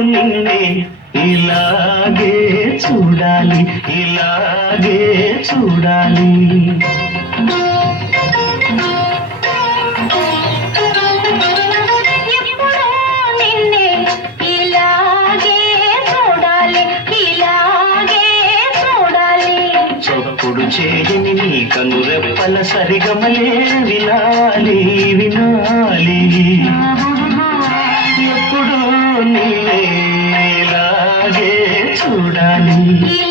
నిన్నే ఇలాగే చూడాలి ఇలాగే చూడాలి. ఎప్పుడూ నిన్నే ఇలాగే చూడాలి ఇలాగే చూడాలి. చప్పుడు చేయని నీ కనురెప్పల సరిగమలే వినాలి వినాలి. చూడాలి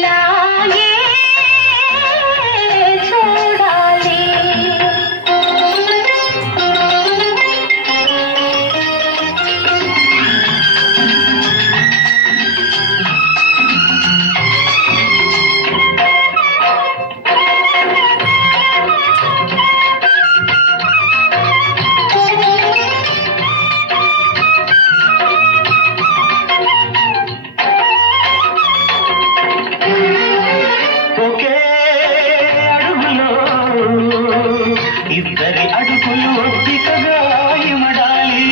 ఇద్దరి అడుగులు ఒత్తికగా ఇమడాలి.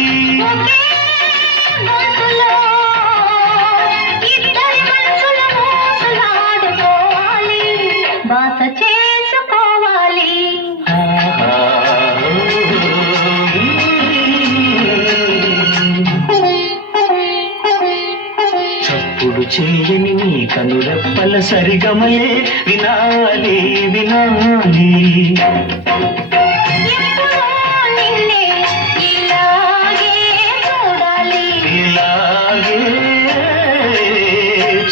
బాస చేసుకోవాలి. చప్పుడు చేయని నీ కనురెప్పల సరిగమలే వినాలి వినాలి.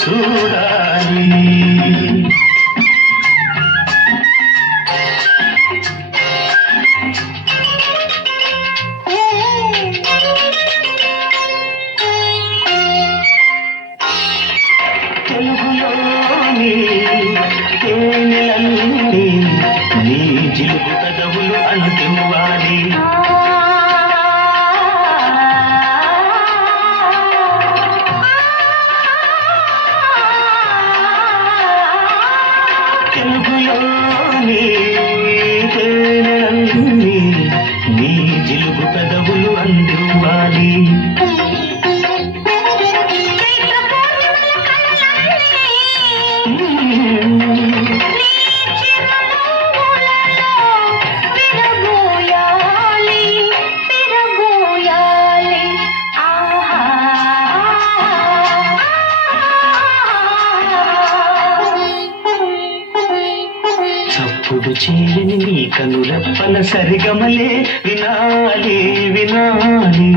చూడాలి. తెలుగులోని తేనెలన్నీ నీ జిలుగు కదవులు అంటివ్వాలి తెలుగులోని తేనెలన్నీ నీ జిలుగు కదవులు అందివ్వాలి. చప్పుడు చేయని నీ కనురెప్పల సరిగమలే వినాలి వినాలి.